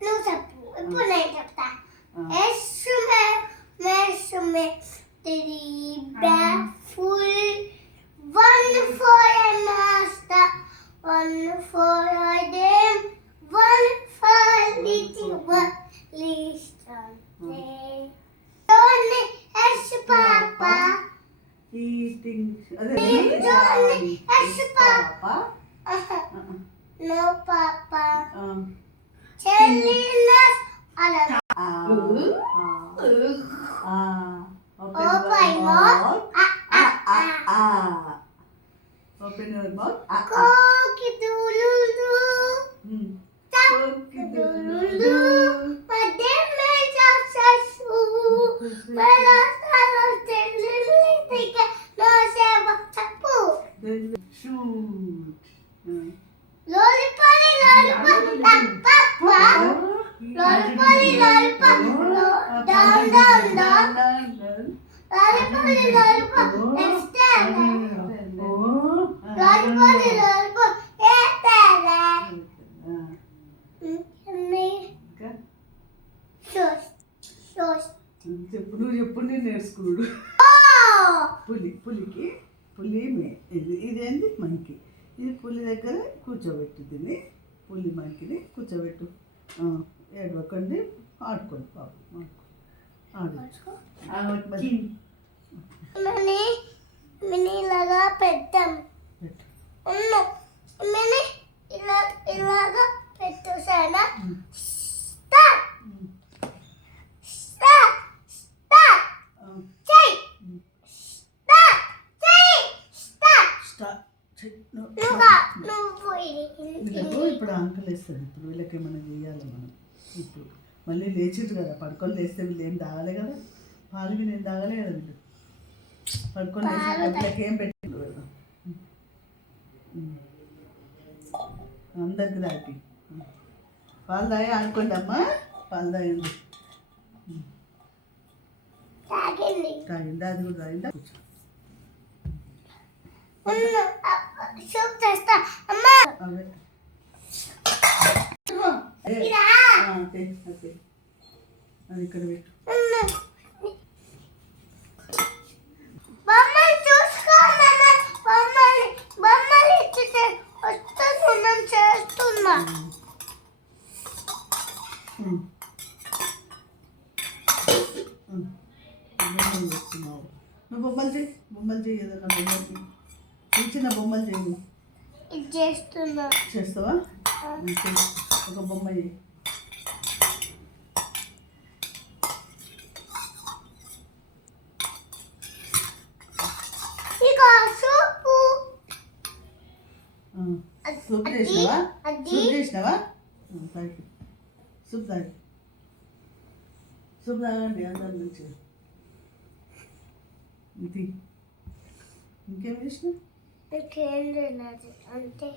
నువ్వు చెప్పు ఇప్పుడు నేను చెప్తా one for a master, one for a dame, one for little one, listen. Johnny S. Papa. Eating. Johnny S. Papa. No Papa. Telling us open your mouth. Open your mouth. Cocky-doodle-doo. Cocky-doodle-doo. My dear makes us well, shoot. Lollipop, lollipop, papa. Lollipop, lollipop, down, down, down. Lollipop, lollipop, let's stand. Lollipop, lollipop, let's stand. చెప్పు నువ్వు చెప్పు నేను నేర్చుకున్నాడు పులికి పులి ఇదేంటి మనకి ఇది పులి దగ్గర కూర్చోబెట్టు దీన్ని పులి మనకిని కూర్చోబెట్టు ఏడవకండి ఆడుకోండి పాపం ఇలాగా పెట్టాం ఇలాగా పెట్టు సరేనా ఇప్పుడు ఆకలిస్తుంది ఇప్పుడు వీళ్ళకి ఏమైనా చేయాలి మనం ఇప్పుడు మళ్ళీ లేచిండ్రు కదా పడుకొని లేస్తే వీళ్ళు ఏం తాగలే కదా పాలు వీళ్ళు ఏం తాగలే కదా వీళ్ళు పడుకొని లేచిన వీళ్ళకి ఏం పెట్టిండ్రు కదా అందరికి తాగి పాలు తాగి ఆడుకోండి అమ్మా పాలు తాగింది తాగిందా అది కూడా తాగిందా కూర్చో అది ఇక్కడ పెట్టు చేస్తున్నా నువ్వు బొమ్మలు చేయి ఏదన్నా బొమ్మలు చిన్న బొమ్మలు చేయి చేస్తావా ఒక బొమ్మ చేయి సూప్ చేసినావా సూప్ తాగి సూప్ తాగండి అందరి నుంచి ఇంకేం చేసినా ఇంకేం లేదు అంతే